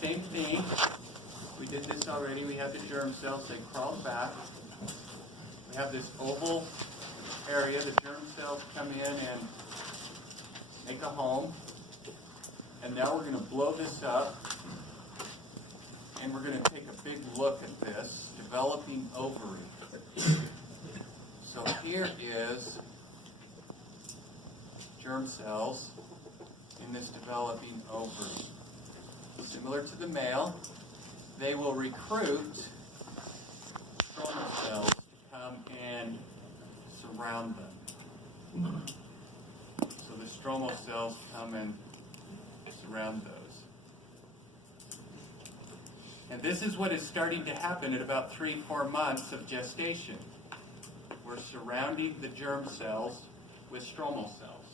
Same thing. We did this already. We had the germ cells. They crawled back. We have this oval area. The germ cells come in and make a home. And now we're going to blow this up. And we're going to take a big look at this developing ovary. So here is germ cells in this developing ovary. Similar to the male, they will recruit stromal cells to come and surround them. So the stromal cells come and surround those. And this is what is starting to happen at about 3-4 months of gestation. We're surrounding the germ cells with stromal cells.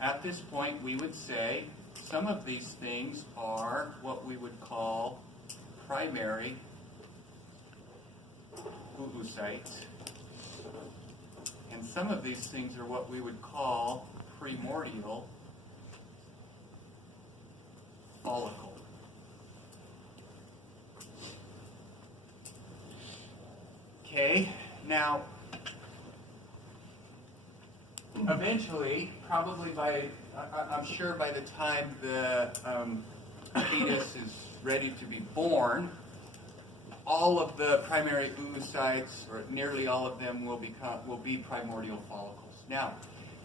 At this point, we would say some of these things are what we would call primary oocytes. And some of these things are what we would call primordial follicle. Okay, now, eventually, probably I'm sure by the time the fetus is ready to be born, all of the primary oocytes, or nearly all of them, will be primordial follicles. Now,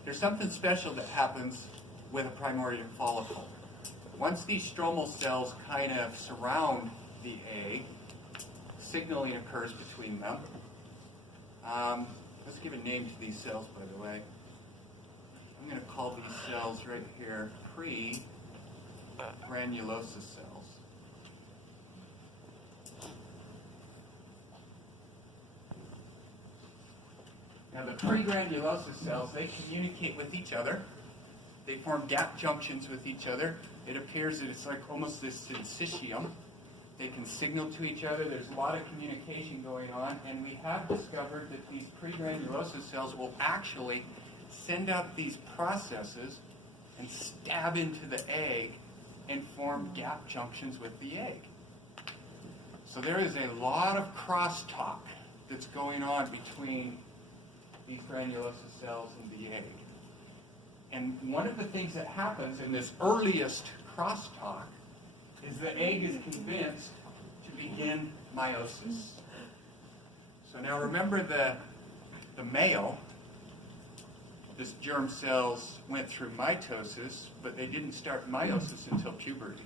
there's something special that happens with a primordial follicle. Once these stromal cells kind of surround the egg, signaling occurs between them. Let's give a name to these cells, by the way. I'm going to call these cells right here pre-granulosa cells. Now the pre-granulosa cells, they communicate with each other. They form gap junctions with each other. It appears that it's like almost this syncytium. They can signal to each other. There's a lot of communication going on, and we have discovered that these pregranulosa cells will actually send out these processes and stab into the egg and form gap junctions with the egg. So there is a lot of crosstalk that's going on between these granulosa cells and the egg. And one of the things that happens in this earliest crosstalk is the egg is convinced to begin meiosis. So now remember the male, this germ cells went through mitosis, but they didn't start meiosis until puberty.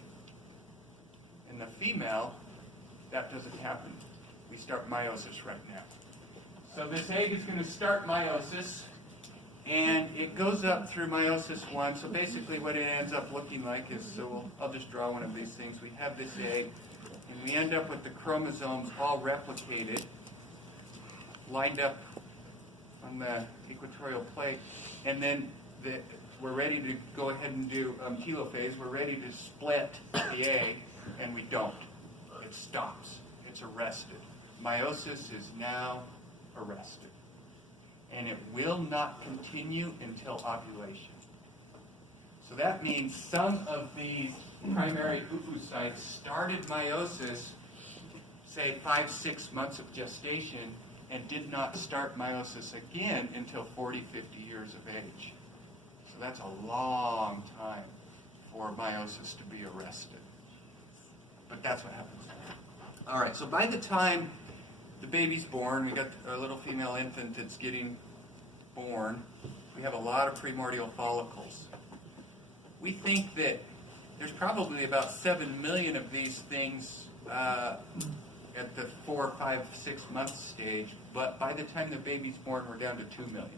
In the female, that doesn't happen. We start meiosis right now. So this egg is going to start meiosis, and it goes up through meiosis 1. So basically what it ends up looking like is, I'll just draw one of these things. We have this egg, and we end up with the chromosomes all replicated, lined up on the equatorial plate. And then we're ready to go ahead and do telophase. We're ready to split the egg, and we don't. It stops. It's arrested. Meiosis is now arrested. And it will not continue until ovulation. So that means some of these primary oocytes started meiosis, say 5-6 months of gestation, and did not start meiosis again until 40-50 years of age. So that's a long time for meiosis to be arrested. But that's what happens. All right, so by the time the baby's born, we got a little female infant that's getting born. We have a lot of primordial follicles. We think that there's probably about 7 million of these things at the 4, 5, 6 month stage, but by the time the baby's born, we're down to 2 million.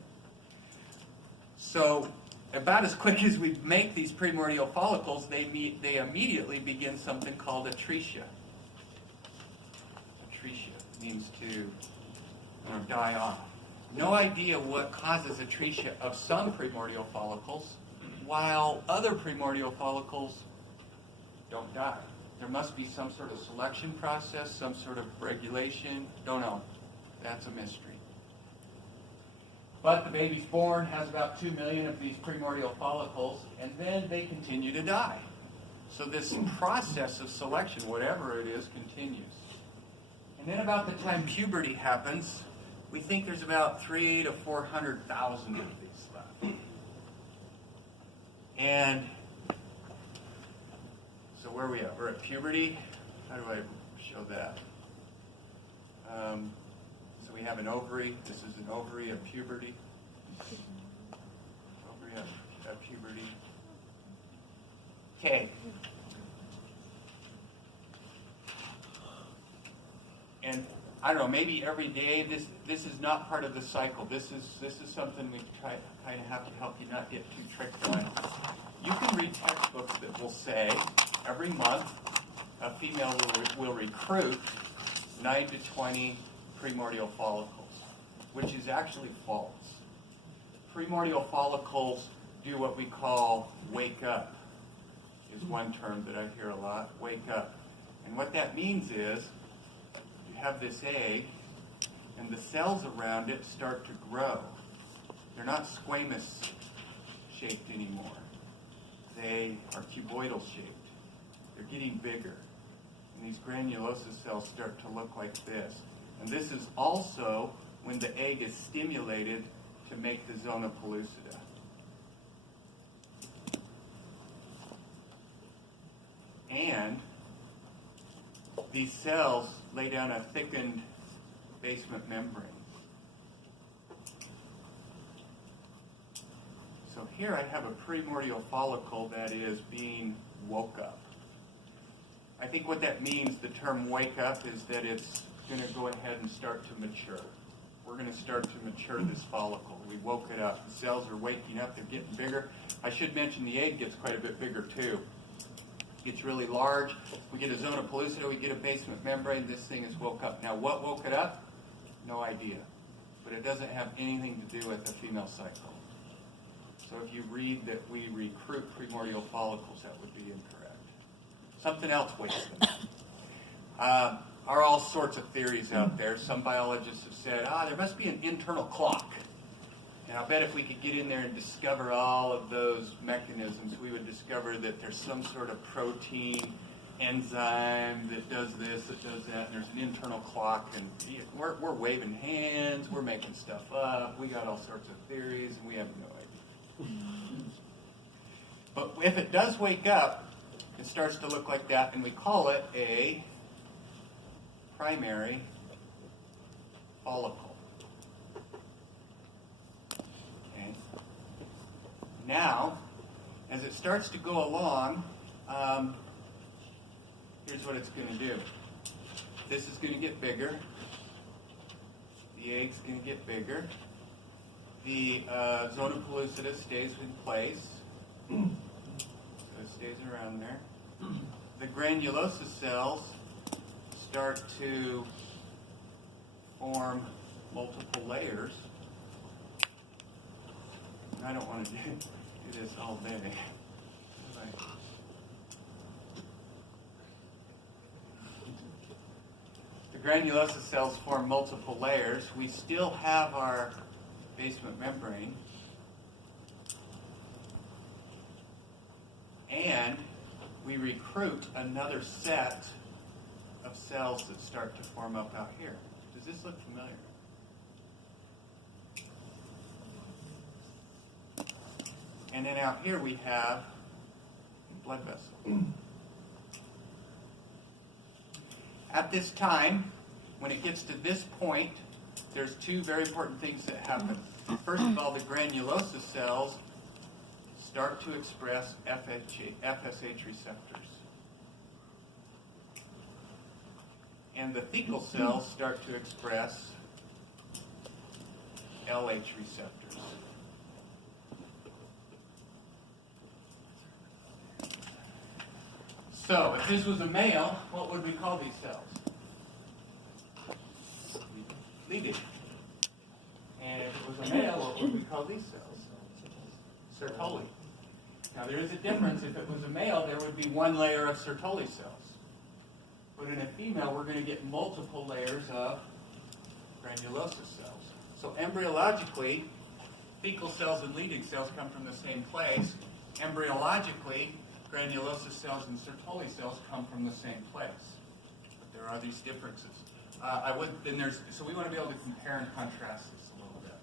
So about as quick as we make these primordial follicles, they immediately begin something called atresia. Atresia means to die off. No idea what causes atresia of some primordial follicles, while other primordial follicles don't die. There must be some sort of selection process, some sort of regulation. Don't know. That's a mystery. But the baby's born, has about 2 million of these primordial follicles, and then they continue to die. So this process of selection, whatever it is, continues. And then about the time puberty happens, we think there's about 300,000 to 400,000 of these left. And so where are we at? We're at puberty. How do I show that? So we have an ovary. This is an ovary of puberty. Ovary of puberty. Okay. And I don't know, maybe every day, this is not part of the cycle. This is something we kind of have to help you not get too tricked on. You can read textbooks that will say every month a female will recruit 9 to 20 primordial follicles, which is actually false. Primordial follicles do what we call wake up, is one term that I hear a lot, wake up. And what that means is you have this egg, and the cells around it start to grow. They're not squamous shaped anymore. They are cuboidal shaped. They're getting bigger. And these granulosa cells start to look like this. And this is also when the egg is stimulated to make the zona pellucida. And these cells lay down a thickened basement membrane. So here I have a primordial follicle that is being woke up. I think what that means, the term wake up, is that it's going to go ahead and start to mature. We're going to start to mature this follicle. We woke it up. The cells are waking up. They're getting bigger. I should mention the egg gets quite a bit bigger too. It gets really large. We get a zona pellucida. We get a basement membrane. This thing is woke up. Now, what woke it up? No idea. But it doesn't have anything to do with the female cycle. So if you read that we recruit primordial follicles, that would be incorrect. Something else wakes them. Are all sorts of theories out there. Some biologists have said, there must be an internal clock. And I'll bet if we could get in there and discover all of those mechanisms, we would discover that there's some sort of protein enzyme that does this, that does that, and there's an internal clock, and we're waving hands, we're making stuff up, we got all sorts of theories, and we have no idea. But if it does wake up, it starts to look like that, and we call it a primary follicle. Okay. Now, as it starts to go along, here's what it's going to do. This is going to get bigger. The egg's going to get bigger. The zona pellucida stays in place. So it stays around there. The granulosa cells start to form multiple layers. And I don't want to do this all day. The granulosa cells form multiple layers. We still have our basement membrane. And we recruit another set of cells that start to form up out here. Does this look familiar? And then out here we have a blood vessel. At this time, when it gets to this point, there's two very important things that happen. First of all, the granulosa cells start to express FSH receptors. And the fecal cells start to express LH receptors. So, if this was a male, what would we call these cells? Leaded. And if it was a male, what would we call these cells? Sertoli. Now, there is a difference. If it was a male, there would be one layer of Sertoli cells. But in a female, we're going to get multiple layers of granulosa cells. So embryologically, fecal cells and Leydig cells come from the same place. Embryologically, granulosa cells and Sertoli cells come from the same place. But there are these differences. So we want to be able to compare and contrast this a little bit.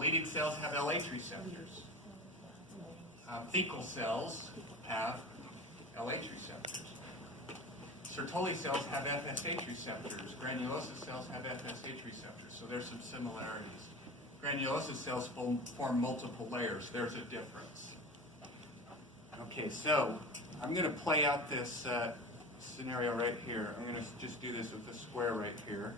Leading cells have LH receptors. Thecal cells have LH receptors. Sertoli cells have FSH receptors. Granulosa cells have FSH receptors. So there's some similarities. Granulosa cells form multiple layers. There's a difference. Okay, so I'm going to play out this scenario right here. I'm going to just do this with the square right here.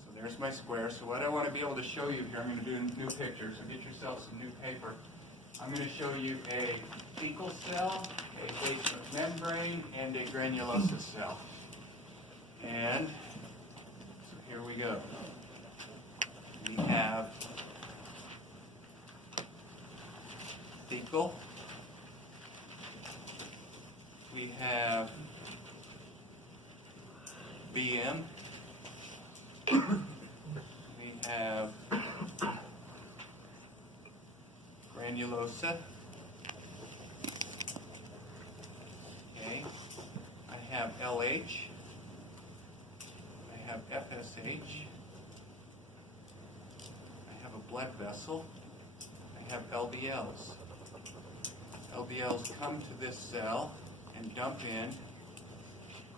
So there's my square. So what I want to be able to show you here, I'm going to do a new picture. So get yourself some new paper. I'm going to show you a thecal cell, a basement membrane, and a granulosa cell. And so here we go. We have thecal. We have BM. We have granulosa. Okay. I have LH. I have FSH. I have a blood vessel. I have LDLs. LDLs come to this cell and dump in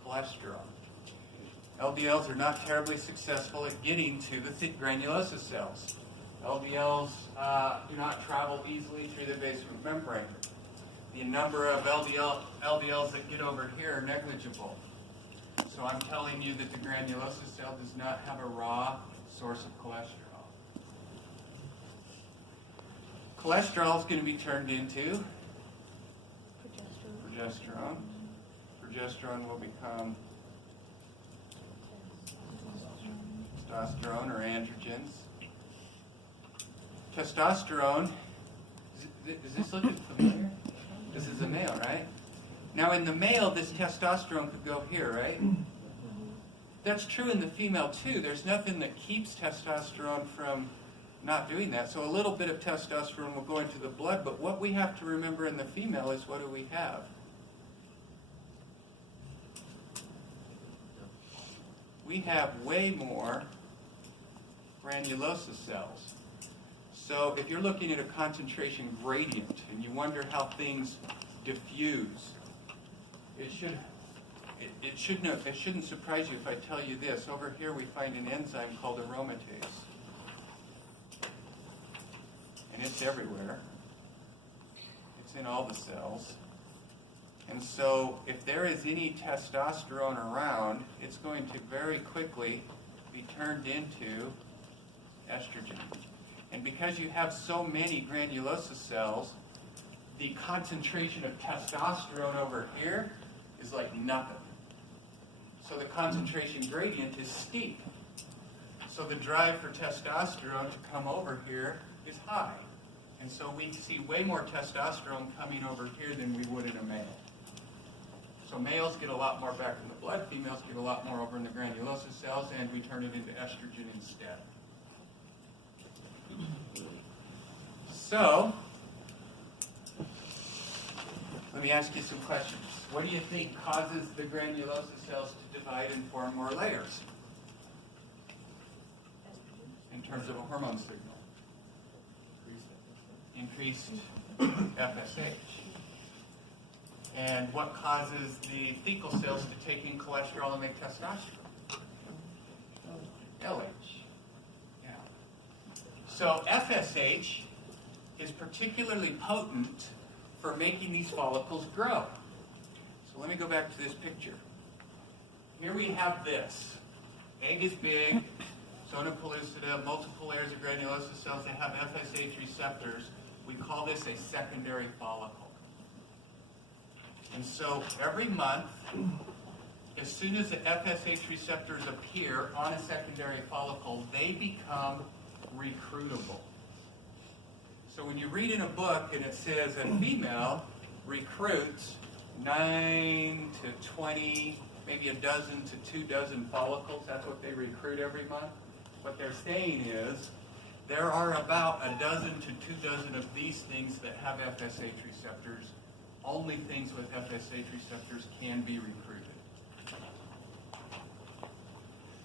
cholesterol. LDLs are not terribly successful at getting to the granulosa cells. LDLs do not travel easily through the basement membrane. The number of LDLs that get over here are negligible. So I'm telling you that the granulosa cell does not have a raw source of cholesterol. Cholesterol is going to be turned into progesterone. Progesterone will become testosterone or androgens. Testosterone, is this looking familiar? This is a male, right? Now in the male, this testosterone could go here, right? That's true in the female too. There's nothing that keeps testosterone from not doing that. So a little bit of testosterone will go into the blood, but what we have to remember in the female is what do we have? We have way more granulosa cells. So if you're looking at a concentration gradient and you wonder how things diffuse, it shouldn't surprise you if I tell you this. Over here we find an enzyme called aromatase. And it's everywhere. It's in all the cells. And so if there is any testosterone around, it's going to very quickly be turned into estrogen. And because you have so many granulosa cells, the concentration of testosterone over here is like nothing. So the concentration gradient is steep. So the drive for testosterone to come over here is high. And so we see way more testosterone coming over here than we would in a male. So males get a lot more back in the blood, females get a lot more over in the granulosa cells, and we turn it into estrogen instead. So, let me ask you some questions. What do you think causes the granulosa cells to divide and form more layers in terms of a hormone signal? Increased FSH. And what causes the thecal cells to take in cholesterol and make testosterone? LH. Yeah. So FSH is particularly potent for making these follicles grow. So let me go back to this picture. Here we have this. Egg is big, zona pellucida, multiple layers of granulosa cells that have FSH receptors. We call this a secondary follicle. And so every month, as soon as the FSH receptors appear on a secondary follicle, they become recruitable. So when you read in a book and it says a female recruits 9 to 20, maybe a dozen to 2 dozen follicles, that's what they recruit every month. What they're saying is there are about a dozen to 2 dozen of these things that have FSH receptors only things with FSH receptors can be recruited.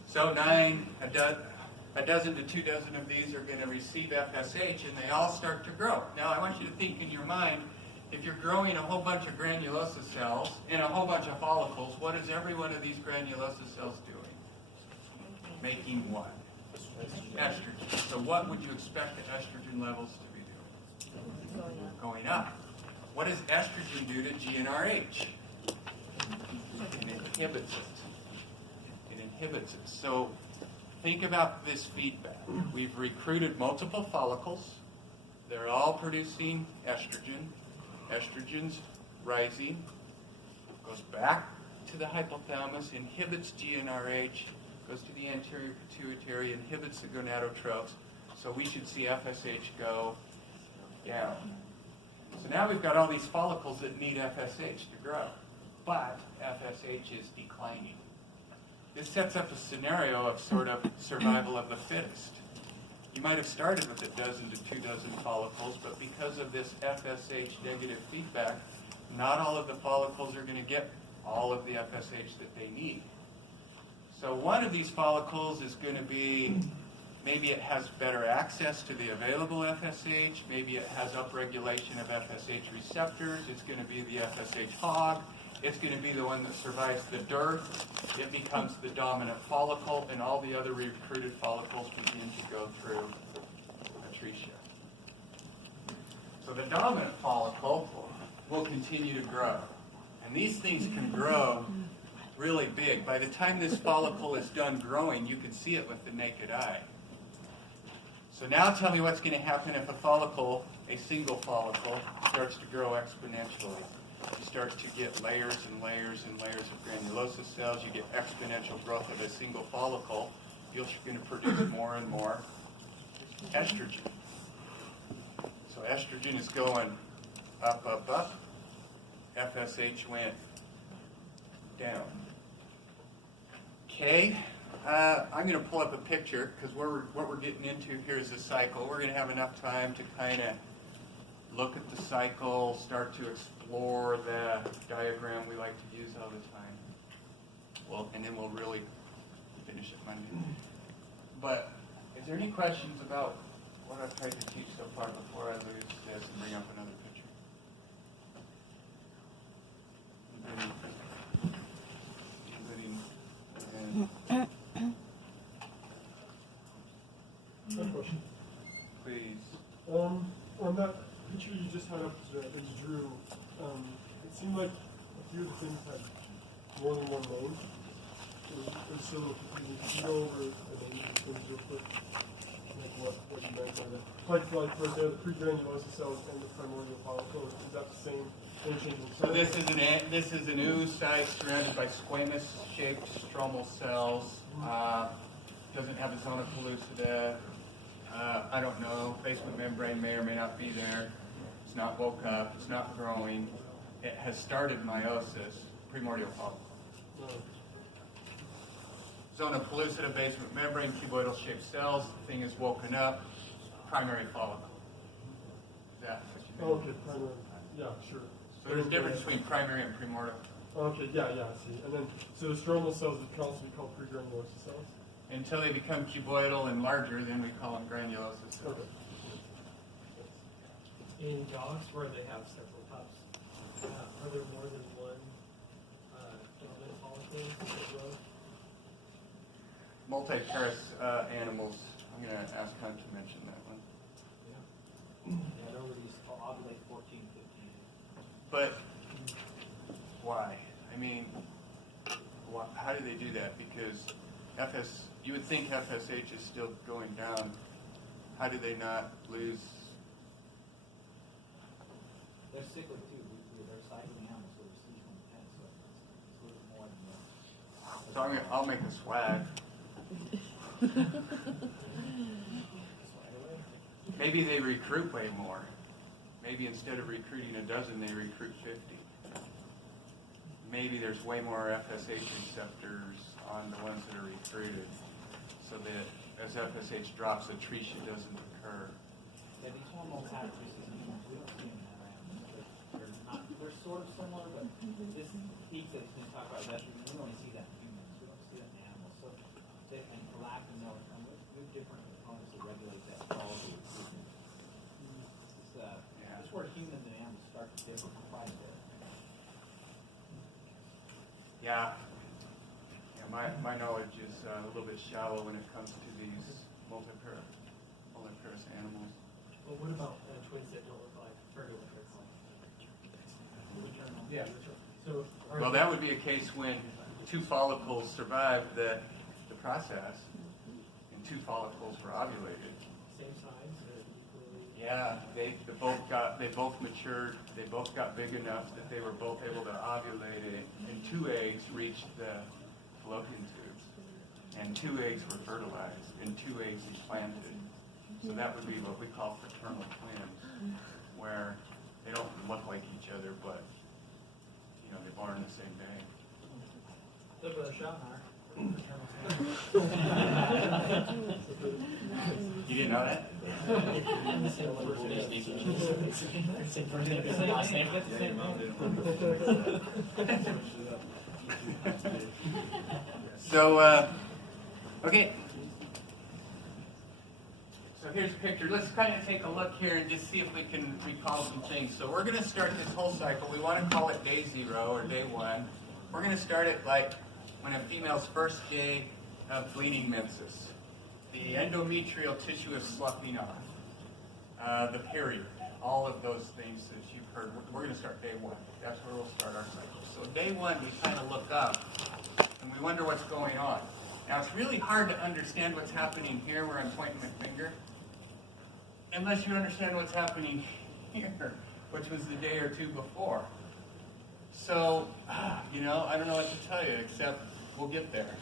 So a dozen to 2 dozen of these are going to receive FSH, and they all start to grow. Now, I want you to think in your mind, if you're growing a whole bunch of granulosa cells and a whole bunch of follicles, what is every one of these granulosa cells doing? Making what? Estrogen. So what would you expect the estrogen levels to be doing? Going up. What does estrogen do to GnRH? It inhibits it. It inhibits it. So think about this feedback. We've recruited multiple follicles. They're all producing estrogen. Estrogen's rising, goes back to the hypothalamus, inhibits GnRH, goes to the anterior pituitary, inhibits the gonadotropes. So we should see FSH go down. So now we've got all these follicles that need FSH to grow, but FSH is declining. This sets up a scenario of sort of survival of the fittest. You might have started with a dozen to 2 dozen follicles, but because of this FSH negative feedback, not all of the follicles are going to get all of the FSH that they need. So one of these follicles is going to be, maybe it has better access to the available FSH, maybe it has upregulation of FSH receptors, it's going to be the FSH hog, it's going to be the one that survives the dearth, it becomes the dominant follicle, and all the other recruited follicles begin to go through atresia. So the dominant follicle will continue to grow. And these things can grow really big. By the time this follicle is done growing, you can see it with the naked eye. So now tell me what's going to happen if a follicle, a single follicle, starts to grow exponentially. You start to get layers and layers and layers of granulosa cells. You get exponential growth of a single follicle. You're going to produce more and more estrogen. So estrogen is going up, up, up. FSH went down. Okay, I'm going to pull up a picture because what we're getting into here is a cycle. We're going to have enough time to kind of look at the cycle, start to explore the diagram we like to use all the time. Well, and then we'll really finish it Monday. But is there any questions about what I've tried to teach so far before I lose this and bring up another picture? One question. Please. On that picture you just had up that you drew, it seemed like a few of the things had more than one name. It was so confusing. Could you go over the names of things real quick? Like what you meant by that? Like for example, the pregranulosa cells and the primordial follicle, is that the same interchangeable So this is an oocyte surrounded by squamous-shaped stromal cells. Doesn't have a zona pellucida. I don't know. Basement membrane may or may not be there. It's not woke up. It's not growing. It has started meiosis. Primordial follicle. Zona pellucida, basement membrane, cuboidal-shaped cells. The thing is woken up. Primary follicle. Is that what you mean? Okay, primary. Yeah, sure. So there's a difference between primary and primordial. Okay, yeah, I see. And then, so the stromal cells can also be called pregranulosa cells? Until they become cuboidal and larger, then we call them granulosa cells. Okay. In dogs where they have several pups, are there more than one dominant follicle as well? Multiparous animals. I'm going to ask Hunt to mention that one. Yeah, it already ovulate 14, 15. But why? I mean, how do they do that? Because you would think FSH is still going down. How do they not lose? They're cyclic too. They're cycling animals, so they're sleep on the pen, so it's a little more than that. So I'll make a swag. Maybe they recruit way more. Maybe instead of recruiting a dozen, they recruit 50. Maybe there's way more FSH receptors on the ones that are recruited, so that as FSH drops, atresia doesn't occur. Yeah, these hormones have we don't see them around. They're they're sort of similar, but this peak that he's going to talk about is estrogen, we only see that in humans. We don't see that in animals. So, and prolactin and melatonin, we have different components that regulate that quality of treatment. This where humans and animals start to differ quite a bit. Yeah. My knowledge is a little bit shallow when it comes to these multiparous animals. Well, what about twins that don't look like fertile? Yeah. So, Well, that would be a case when two follicles survived the process and two follicles were ovulated. same size or equally? Yeah, they both matured. They both got big enough that they were both able to ovulate, and two eggs reached the fallopian tubes, and two eggs were fertilized, and two eggs implanted. So that would be what we call fraternal twins, where they don't look like each other, but they're born the same day. Look at the shot, You didn't know that? So, okay. So here's a picture. Let's kind of take a look here and just see if we can recall some things. So we're going to start this whole cycle. We want to call it day 0 or day 1. We're going to start it like when a female's first day of bleeding menses. The endometrial tissue is sloughing off. The period. All of those things that you've heard. We're going to start day 1. That's where we'll start our cycle. So day 1, we kind of look up and we wonder what's going on. Now it's really hard to understand what's happening here where I'm pointing my finger, unless you understand what's happening here, which was the day or two before. So, I don't know what to tell you, except we'll get there.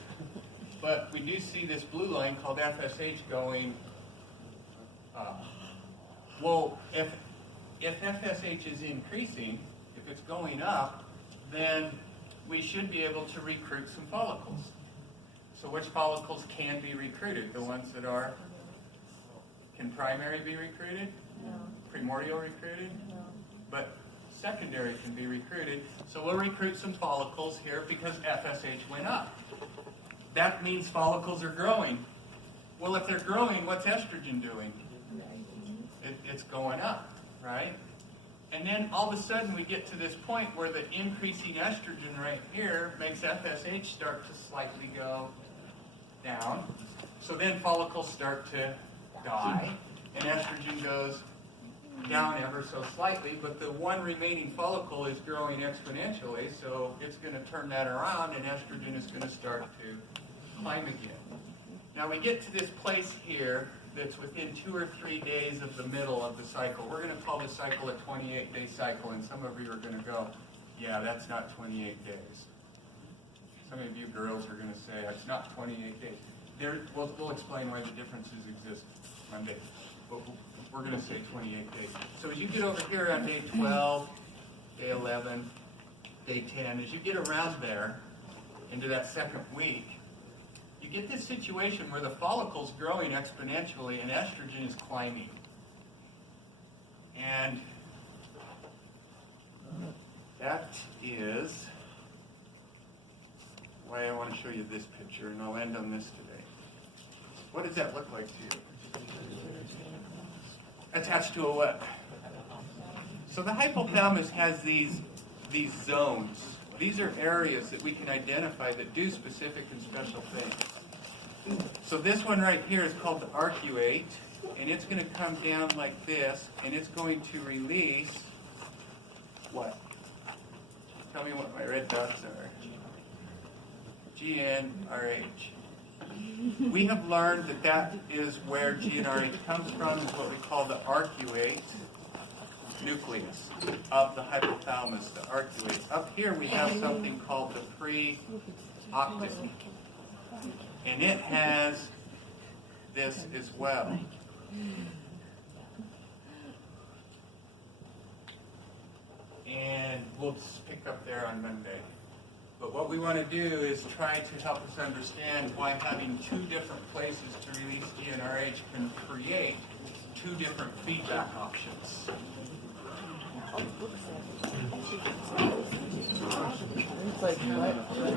But we do see this blue line called FSH going up. Well, if FSH is increasing, if it's going up, then we should be able to recruit some follicles. So which follicles can be recruited? The ones that are... Can primary be recruited? No. Primordial recruited? No. But secondary can be recruited. So we'll recruit some follicles here because FSH went up. That means follicles are growing. Well, if they're growing, what's estrogen doing? It's going up, right? And then all of a sudden we get to this point where the increasing estrogen right here makes FSH start to slightly go down. So then follicles start to die, and estrogen goes down ever so slightly, but the one remaining follicle is growing exponentially, so it's going to turn that around, and estrogen is going to start to climb again. Now we get to this place here that's within 2 or 3 days of the middle of the cycle. We're going to call this cycle a 28-day cycle, and some of you are going to go, yeah, that's not 28 days. Some of you girls are going to say, it's not 28 days. We'll explain why the differences exist Monday, but we're going to say 28 days. So as you get over here on day 12, day 11, day 10, as you get around there into that second week, you get this situation where the follicle's growing exponentially and estrogen is climbing. And that is why I want to show you this picture, and I'll end on this today. What does that look like to you? Attached to a what? So the hypothalamus has these zones. These are areas that we can identify that do specific and special things. So this one right here is called the arcuate, and it's going to come down like this, and it's going to release what? Tell me what my red dots are. GnRH. We have learned that is where GnRH comes from, is what we call the arcuate nucleus of the hypothalamus, the arcuate. Up here we have something called the pre-octic, and it has this as well. And we'll pick up there on Monday. But what we want to do is try to help us understand why having 2 different places to release GnRH can create 2 different feedback options. It's like, what?